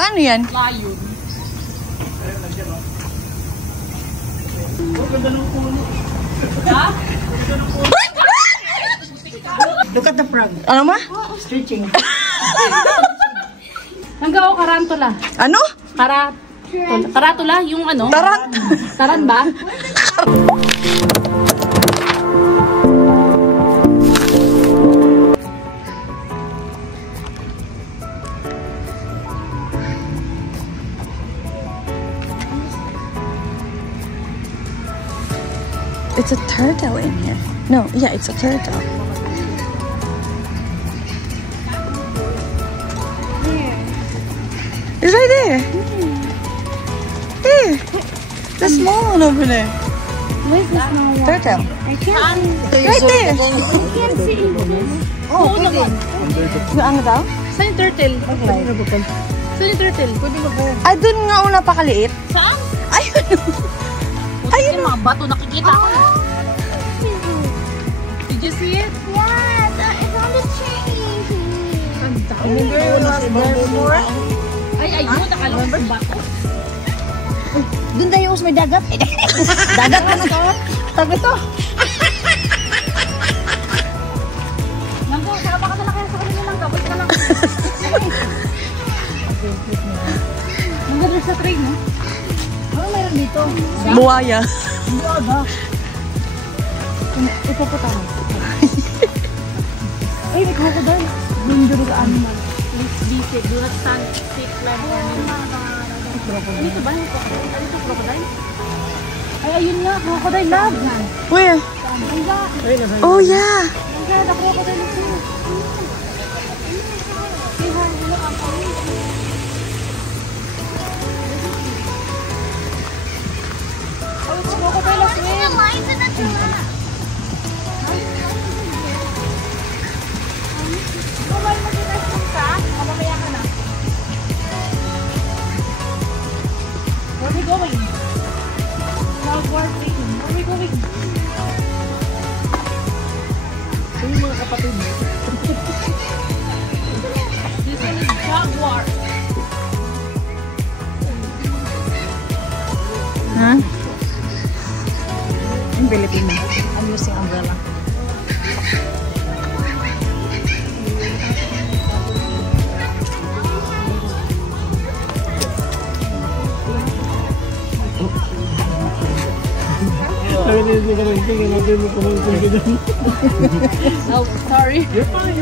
Paano yan? Lion. Ha? Look at the frog. Ano ma? Stretching. Hanggang ako karantula. Ano? Karatula, yung ano? Tarant. Taran ba? It's a turtle in here. No, yeah, it's a turtle. It's right there. There. The small one over there. Where's the small one? Turtle. I can't see. Right there. I can't see. Oo naman. Yung ano daw? Saan yung turtle? Saan yung turtle? Pwede ba ba? Ay, dun nga una pakaliit. Saan? Ayun. Ayun yung mga bato nakikita ko. Did you see it? Yeah, it's on the tree. Ay, ayun, nakalumber bato. Doon tayo may dagat. Dagat na to. Sabi to. Nanggo, sama ka na lang kaya sa kanila lang. Tapos ka lang. Nanggo sa train, no? Ano mayroon dito? Buwaya. Buwaga. Ipapatama. Ay, may crocodile. Dangerous animal. Please be safe. Do not stand safe like ano ito ba? Ano ito, crocodile? Ay, ayun nga. Crocodile lab. Where? Oh, yeah. Ang the crocodile ito. Oh, it's crocodile as well. Lines in the giraffe. Mamay mo din ka? O mamaya ka na? Where are we going? Where are we going? Yung mga kapatid mo. This one is jaguar. Huh? In Filipino. I'm using umbrella. Oh, sorry. You're fine.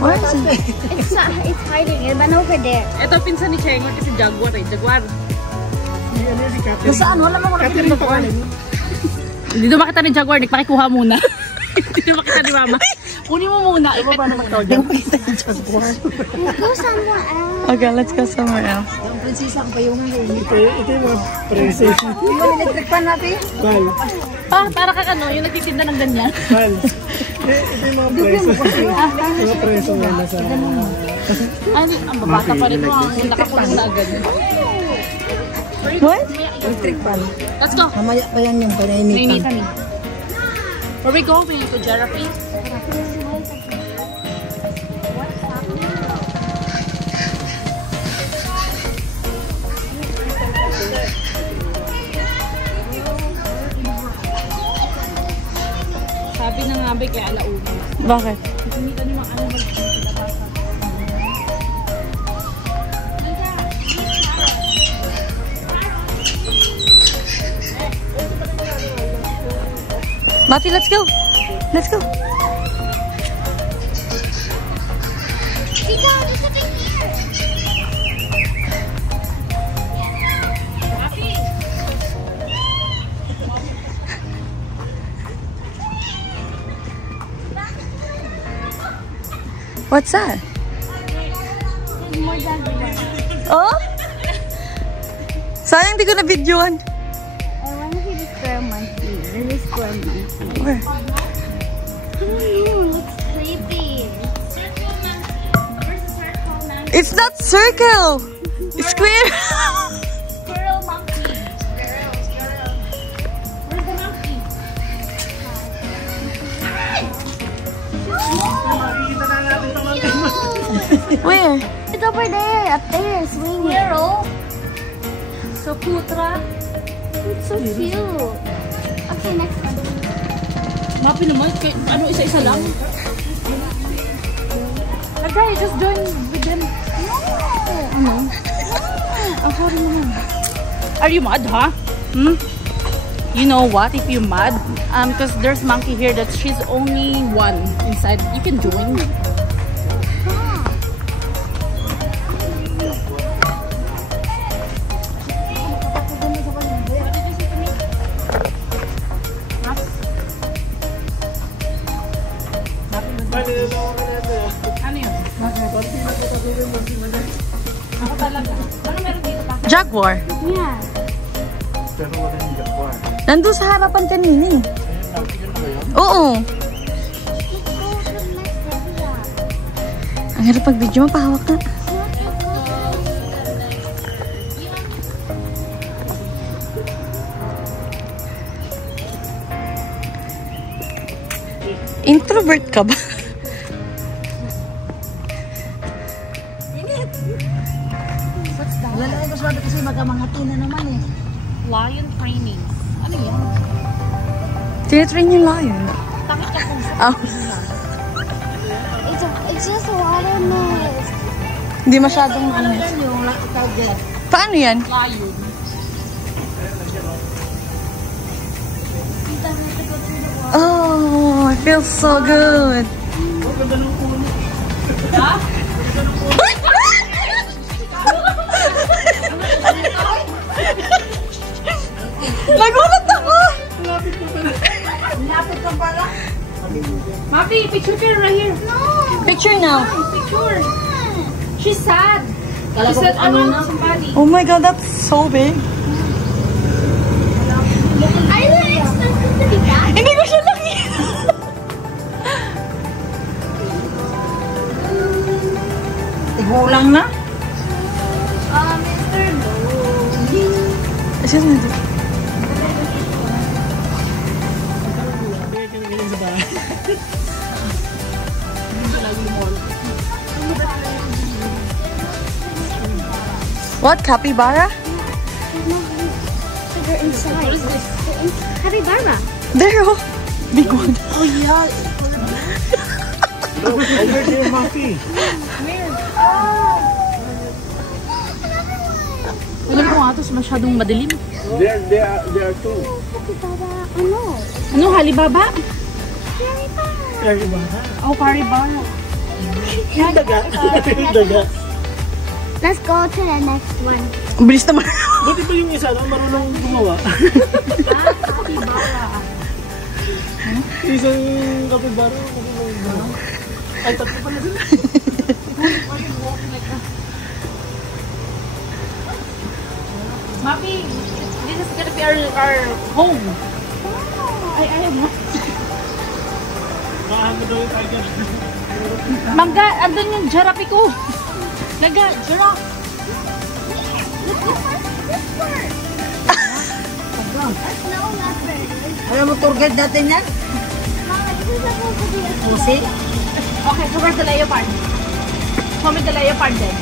What is it? It's hiding. It went over there. Ito pinsan ni Chengon kasi jaguar eh. Jaguar. Nasaan? Wala mo Catherine pa kanin. Hindi daw makita ni jaguar. Pakikuha muna. Hindi daw makita ni mama. Kunin mo muna. Ano paano magtawag yan? Go somewhere else. Okay, let's go somewhere else. Ang prinsesa ang payungan ko. Ito yung mga princess. Yung mga electric fan natin. Val. Para ka ano, yung nagtitinda ng ganyan. Val. Ito yung mga preso. Mga preso nga nasa... Ano, ang babata pa rin mo. Ang nakakulong na agad. What? Electric fan. Let's go. Mamaya pa yan yung panainitan. Nainitan eh. Where we going? To Giraffe? Sabi ng nga ba kay alauna. Bakit? Kumita niyo mga animal sa labasa. Mati, let's go. Let's go. Tito, there's something here. What's that? There's more than one. Oh? Sayang di ko na videoan. I want to see the square monkey. There's a square monkey. Where? It's creepy. It's not circle. It's square. Squirrel monkey. Squirrel. Where's the monkey? Where? It's over there, up there, swinging. Squirrel. So, putra. It's so cute. Okay, next one. Mapi naman. Ano, isa-isa lang? Okay, just join with them. No. Ang sorry naman. Are you mad, huh? Hmm? You know what? If you're mad, because there's monkey here that she's only one inside. You can join. Ano yun? Ako talaga. Ano meron dito pa? Jaguar. Yeah. Pero wala yung jaguar. Nandun sa harapan kanina eh. Oo. Ang hirap pag-video, mapahawak na. Introvert ka ba? Wala na yung baswado kasi magamangati na naman eh. Lion training. Ano yan? Tinatrain yung lion. Oh. It's just a water mist. Hindi masyadong ano. Yung tawag dyan. Paano yan? Lion. Oh, it feels so good. Ha? Nagulat ako! Lapit ka pala. Mapi, picture ka right here. Picture now. Picture. She's sad. She said, ano, somebody. Oh my god, that's so big. I didn't expect it to be that. Hindi ko siya nakita. Tigulang na. Mr. Lowe. Excuse me. What? Capybara? They're inside. What is this? Capybara. There, oh. Big one. Oh, yeah. Look, over there, monkey. Alam ko nga ito, masyadong madilim. There are two. Capybara. Ano? Ano, halibaba? Capybara. Oh, caribara. Daga. Let's go to the next one. Ang bilis naman. Buti ba yung isa na marunong gumawa? Capybara. Isang kapibara. Ay, tatlo pala sila. Mapi, this is gonna be our home. Ay, ayaw mo. Maano daw yung tiger. Mangga, andun yung giraffe ko. Laga, giraffe. That's no leopard. Alam mo, tour guide natin yan? Mama, this is supposed to be a Pusi. Okay, so where's the leopard? Show me the leopard then.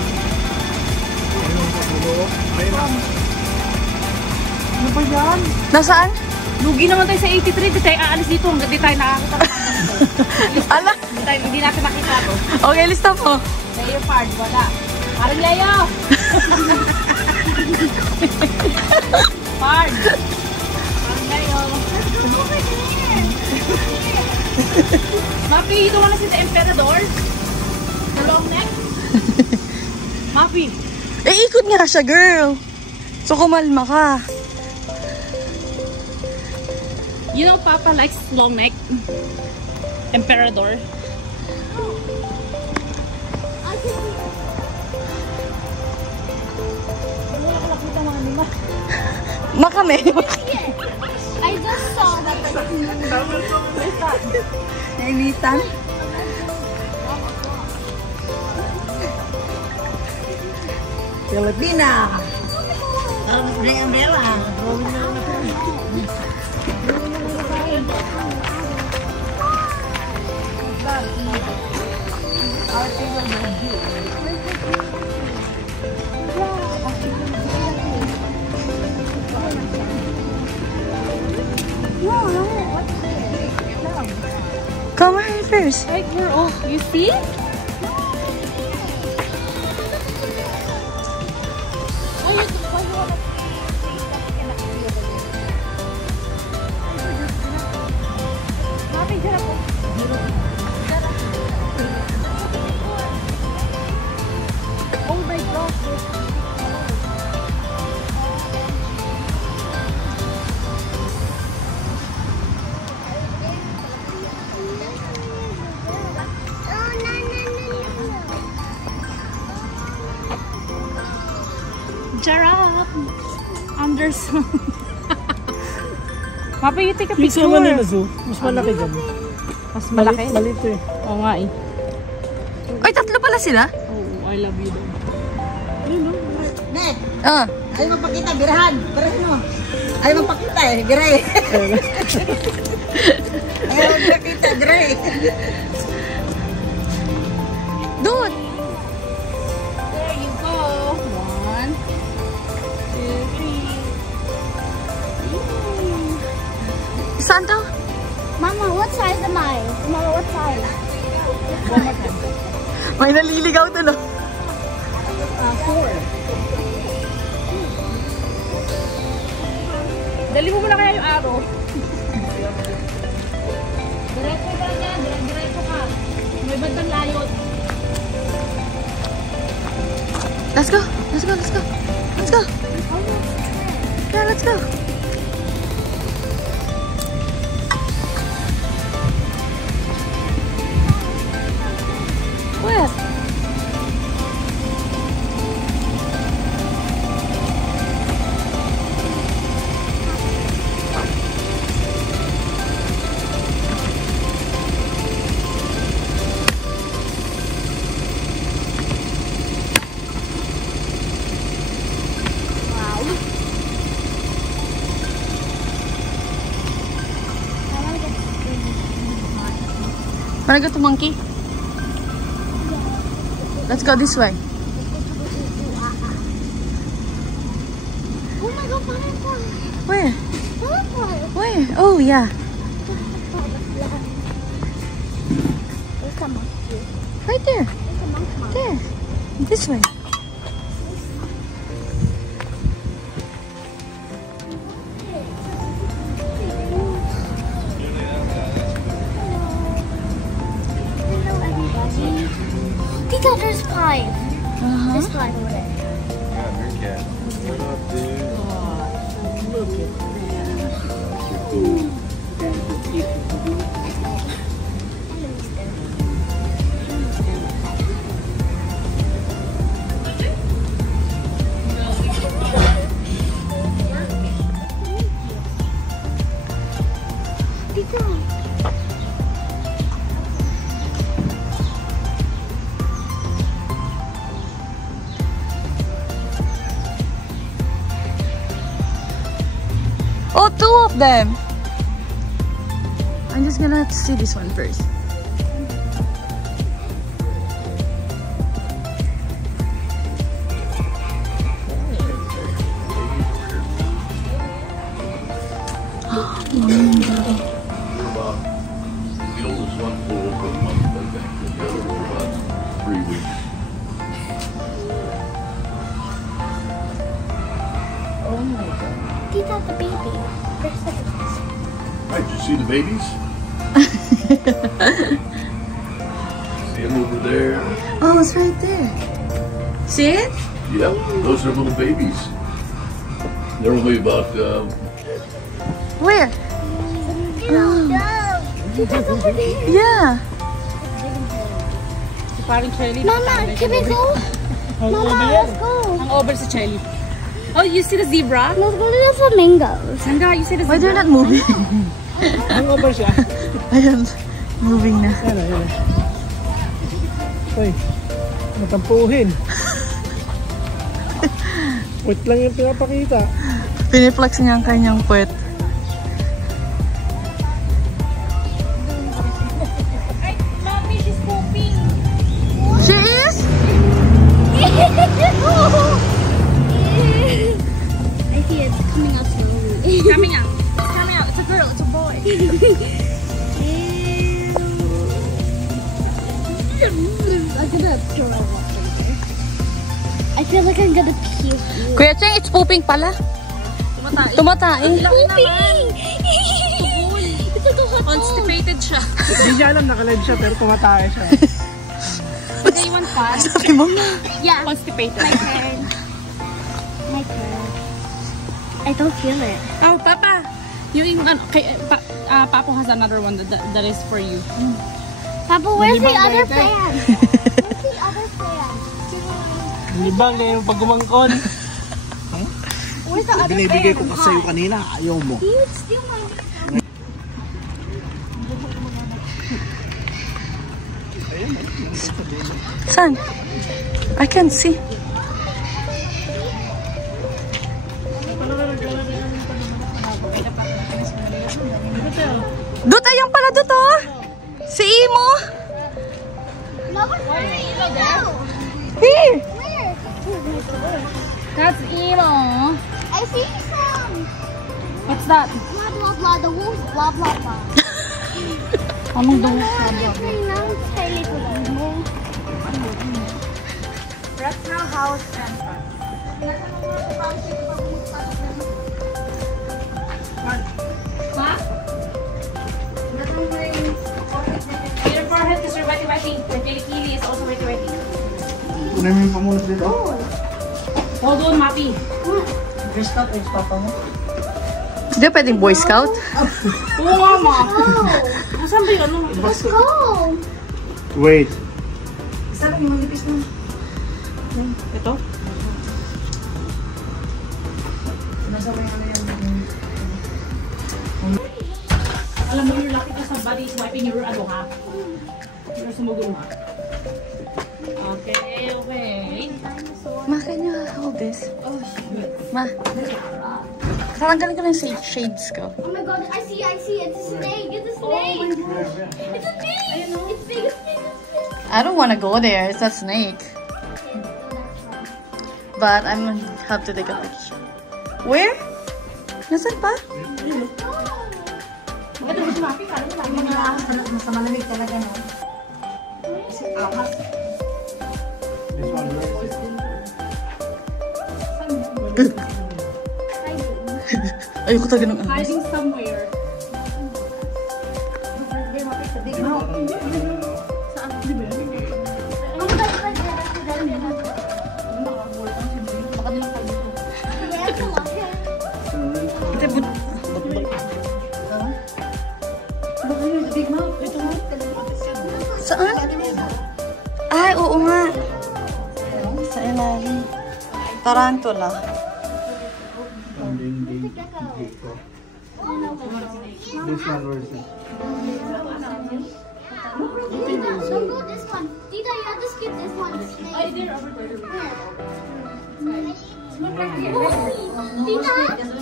Ano ba yan? Nasaan? Lugi naman tayo sa 83. Di tayo aalis dito hanggang di tayo nakakita. Ala. Hindi natin makita to. Okay, lista mo. Leopard, wala. Parang Leo! Pard! Parang Leo. Mapi, you don't wanna see the emperador? The long neck? Mapi! Eh, ikot nga siya, girl. So, kumalma ka. You know Papa likes long neck. Emperador. Makame. I just saw that. Nainitan. Filipina. Tarang na yung umbrella. Drawing na lang na Come on first. Right here, oh, you see? Oh my God. Giraffe. There's Papa, you take a Yung picture. sa Manila Zoo, mas malaki dyan. Mas malaki? Malito eh. Oo nga eh. Ay, tatlo pala sila? Oh, I love you daw. Net, Ah. ayaw magpakita, birahan. Birahan mo. Ayaw magpakita eh, biray. Ayaw magpakita, biray. Doon. There you go. 1, 2, 3. Saan to? Mama, what size am I? Mama, what size? One more time. May naliligaw doon, oh. 4. Dali mo muna kaya yung araw. Diretso ka na, diretso ka. May bandang layot. Let's go. Let's go. Let's go. Let's go. Yeah, let's go. Where? Wanna go to monkey? Let's go this way. Oh my God, butterfly. Where? Butterfly. Where? Oh, yeah. There's a monkey. Right there. There's a monkey. There. This way. Hello, everybody. Tita, there's 5. There's 5 over there. Tita. Oh, 2 of them. I'm just gonna see this one first. The oldest one for over a month, I think. And the other for about 3 weeks. Tita, the baby. There's the Right, did you see the babies? See them over there? Oh, it's right there. See it? Yep, those are little babies. They're only about, Where? No. Tita's over there. Yeah. Si paring Chelly. Mama, can we go? Mama, let's go. Ang over si Chelly. Oh, you see the zebra? Let's go to the flamingos. Sangga, you see the Why zebra? they're not moving? Hangover siya. Ayan. Moving na. Yan, yan. Uy, matampuhin. Wait lang yung pinapakita. Piniplex niya ang kanyang puwet. Ay, mommy, she's pooping. She is? I feel like I'm gonna puke. Kuya Cheng, it's pooping pala. Tumatain. Pooping! Ito to hot. Constipated siya. Hindi niya alam nakalive siya pero tumatay siya. Day one pa. Sabi mo? Yeah. Constipated. My turn. My turn. I don't feel it. Oh, Papa. Yung Papa has another one that is for you. Papa, where's the other fan? Where's the other fan? Libang na yung pagumangkon. Where's the other Binibigay ko fan? kasi sa'yo kanina, ayaw mo. You would steal my Saan? I can't see. Duta yung pala duto. Si Imo. Mama, where are you go? Here. Where? That's Emo. I see some. What's that? Blah, blah, blah. The wolf, blah, blah, blah. Anong daw? Reptile house entrance. Ha? Your forehead is wetty. The kilikili is also wetty. Kunin mo yung pamunod dito. Hold on, Mapi. Chris Scott, ex-papa mo. Hindi pwedeng Boy Scout. Oo nga, Ma. Nasaan ba yun? Let's go. Wait. Ito? Alam mo, yung laki ka sa body swiping your ano ha? Yung sumugong ha? Okay, wait. Ma, can you hold this? Ma. Tatanggalin ko na yung shades ko. Oh my god, I see. It's a snake. It's a snake. It's a snake. It's big. It's big. I don't want to go there. It's a snake. But I'm gonna have to take a picture. Where? Nasaan pa? Sa malamig talaga, no? This one, where is it? Ayoko talaga ng ahas. Hiding somewhere. Saan? Ay, oo nga. Sa ilalim. Tarantula. This one, where is it? Don't go this one. Tita, you have to skip this one. Snake.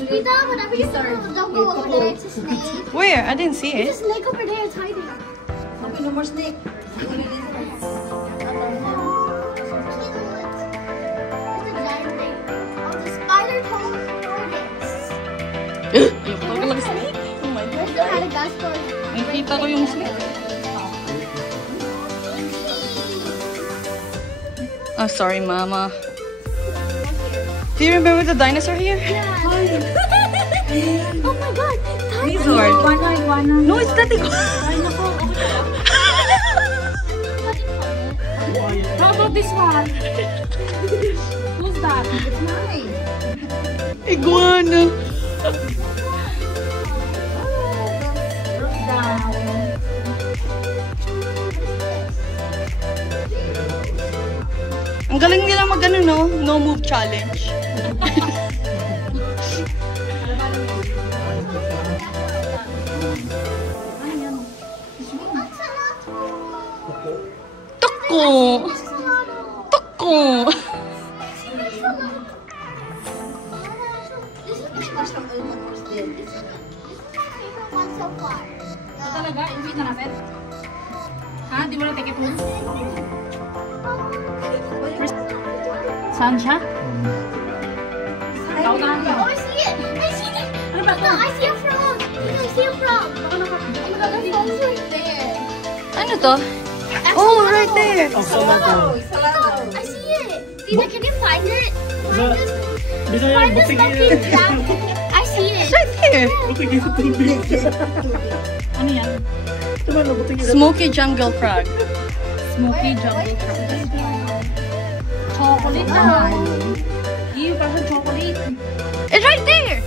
Tita, whenever you go, don't go over there. It's a snake. Where? I didn't see There's it. a snake over there. It's hiding. Okay, no more snake. There's a giant thing. Oh, the spider told tortoise. Ayoko talaga mag-snake. Oh my Where's God. the Madagascar? Nakita ko yung snake. Oh, sorry, Mama. Do you remember the dinosaur here? Oh my god! Lizard. No, it's not iguana. How about this one? Who's that? Iguana. Ang galing nila mag-ano, no? No move challenge. Toko! Toko! This is my first one. This is my favorite one so far. Talaga? Uwi na natin? Ha? Di mo na take it home? Saan siya? Oh, I see it! I see it! No, I see a frog! I see a frog! Oh my god, the frog's right there! Ano to? Oh, right there! Oh, salado. I see it! Caesar, can you find it? Bisa Find yan, the buting smoky yun. jungle. I see it. Right here. Buting yun, tubig. Ano yan? Diba, no, buting yun. Smoky jungle frog. Smoky jungle frog. Chocolate na. Ew, parang chocolate. It's right there.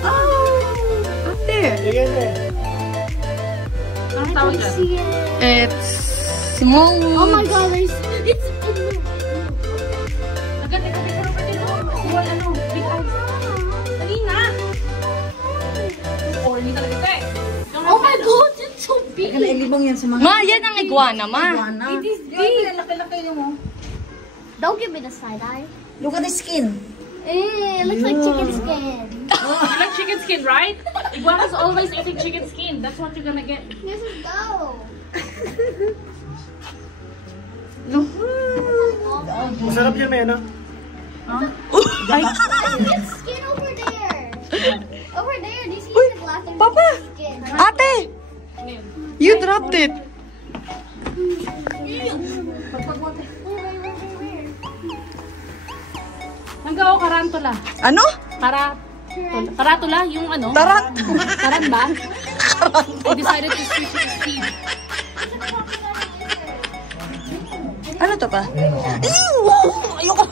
Oh, up there. Yan eh. Anong tawag I dyan? see it. It's small Oh my woods. god, it's Agad, ano pa dito? Small, ano, big eyes. Dali na. Corny talaga ito eh. oh my god, it's so big. Kaya ilibang yan sa mga... Ma, yan ang iguana, ma. It is big. Laki-laki niyo mo. Don't give me the side eye. Look at the skin. Eh, it looks like chicken skin. You like chicken skin, right? Iguana's always eating chicken skin. That's what you're gonna get. This is go. Masarap yan eh, no? It's skin over there. Over there, do you see the glass? There's Papa. skin. Ate, you dropped it. Hanggang ako karantula. Ano? Karatula, yung ano? Tarat. Karan ba? I decided to switch to Steve. Ano to pa? Ayoko.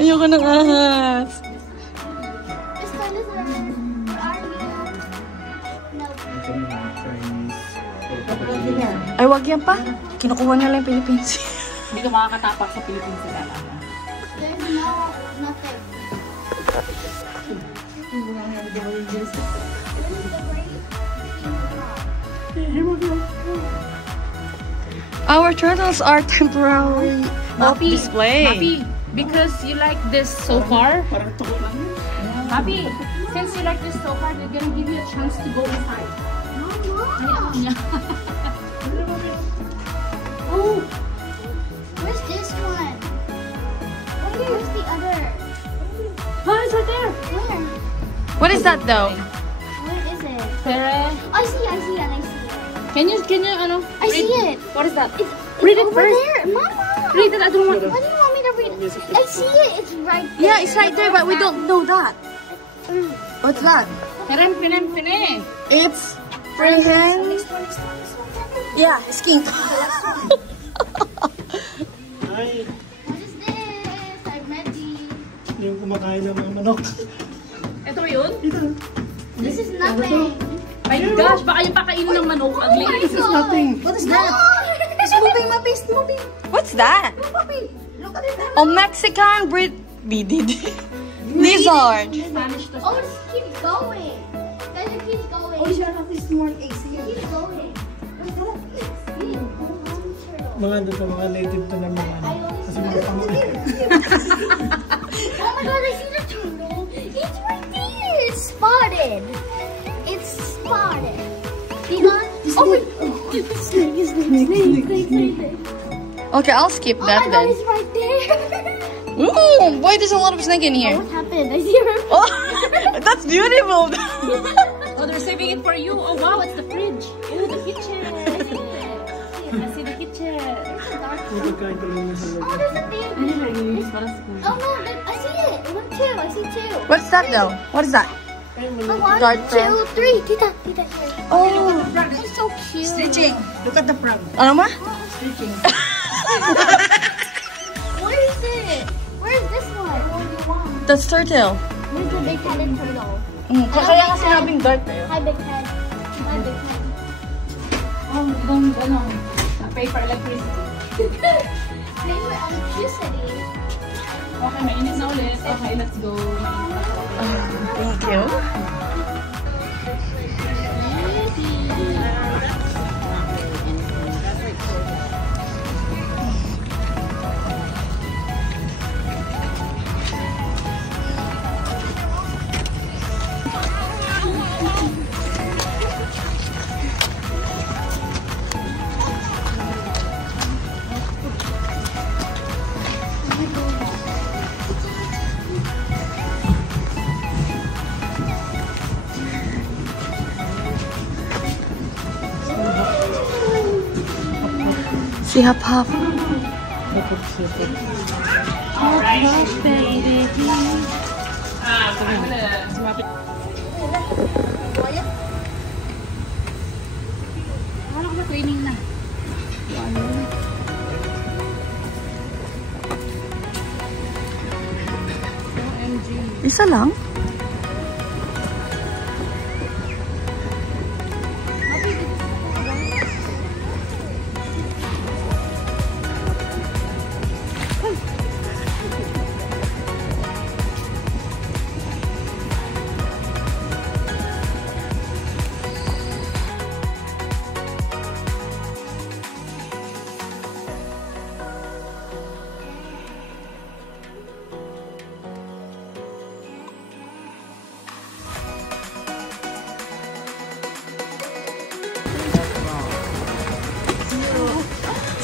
Ayoko ng ahas. This one is are you? No. Ay, wag yan pa. Kinukuha niya lang yung Philippines. Hindi ka makakatapak sa Philippines sila. There's no nothing. Our turtles are temporarily off display. Happy, because you like this so far. Parang tukot lang yun. Happy, since you like this so far, they're gonna give you a chance to go inside. Mama. Oh, Where's this one? Where's the other? it's right there. Where? What is that though? Where is it? Tere, I see it, I see it. can you, ano? I see it. What is that? It's Read it over first. there. Mama. Read it, I don't want. Why do you want me to read it? I see it. It's right there. Yeah, it's right there, but we don't know that. What's that? Tere, pine. It's friend. Yeah, skink. Ay, What is this? I'm ready. yung kumakain ng mga manok. Ito yun? This is nothing. My gosh, baka yung pakainin ng manok. Ugly. This is nothing. What is that? It's moving, Mapi. It's moving. What's that? Mapi, look at it. A Mexican lizard. Spanish to. Oh, just keep going. Guys, it keeps going. Oh, you have this more eggs It here. keeps going. Mga doon pa, mga native to ng mga ano. Kasi mga pangkain. Oh my god, I see the turtle. It's right there. It's spotted. It's spotted. Diba? Oh my god. Snake. Okay, I'll skip Oh that my god, then. it's right there. Ooh, boy, there's a lot of snake in here. What happened? I see her. Oh, that's beautiful. Oh, they're saving it for you. Oh wow, it's the fridge. Oh, the kitchen. I see the kitchen. Yung pagkain ko lang sa Oh, there's a baby. Oh no, I see it. Look, two. I see two. What's that though? What is that? One, Dart two, frog. three. Tita, here. Oh, It's so cute. Stitching. Look at the frog. ano ma? Stitching. Where is it? Where is this one? That's turtle. Where's the big-headed turtle? Kaya nga sinabing dart eh. Hi, big head. Hi, big head. Oh, don't, ano, pay for electricity. Pay for electricity. Okay, mainit na ulit. Okay, let's go. Thank you. Si Hap Hap. Wala ko na training na. OMG. Isa lang?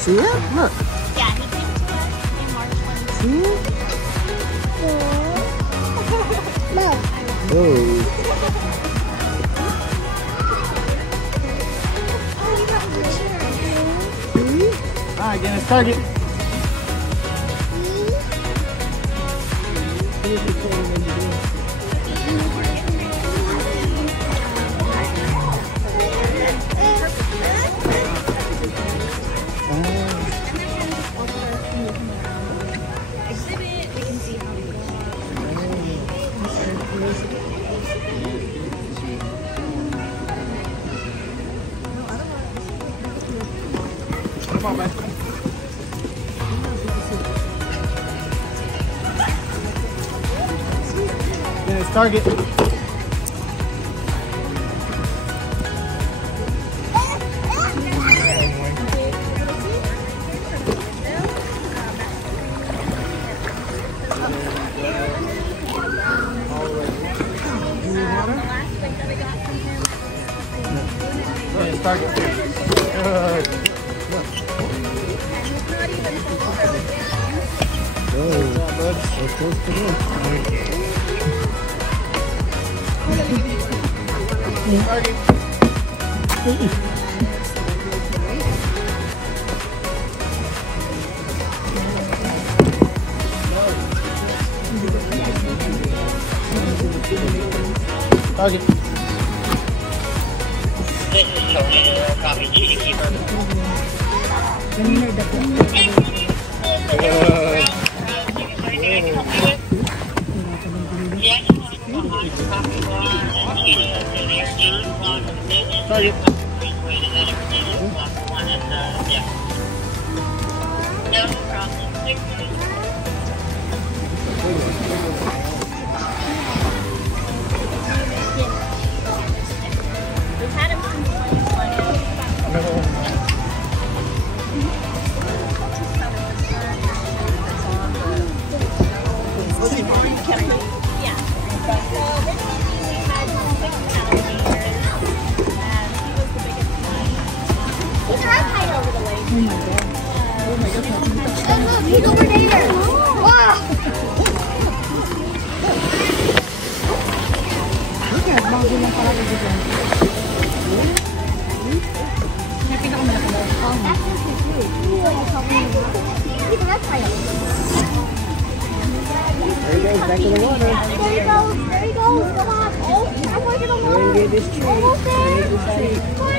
See it? Look. Yeah, he came to us in March 1. See it? Look. Oh. Alright, get us target. Come on, man. Get us target. Target. Good. So close to Target. Target. Target. We've had him since 2020. Yeah. So originally we had 6 alligators, and he was the biggest one. He's right high over the lake. Oh my god. And look, he's over there. Wow. There he goes, back in the water. There he goes. There he goes. Come on. Oh, I'm working on the Go and get this tree. Almost there. Get this tree. Come on.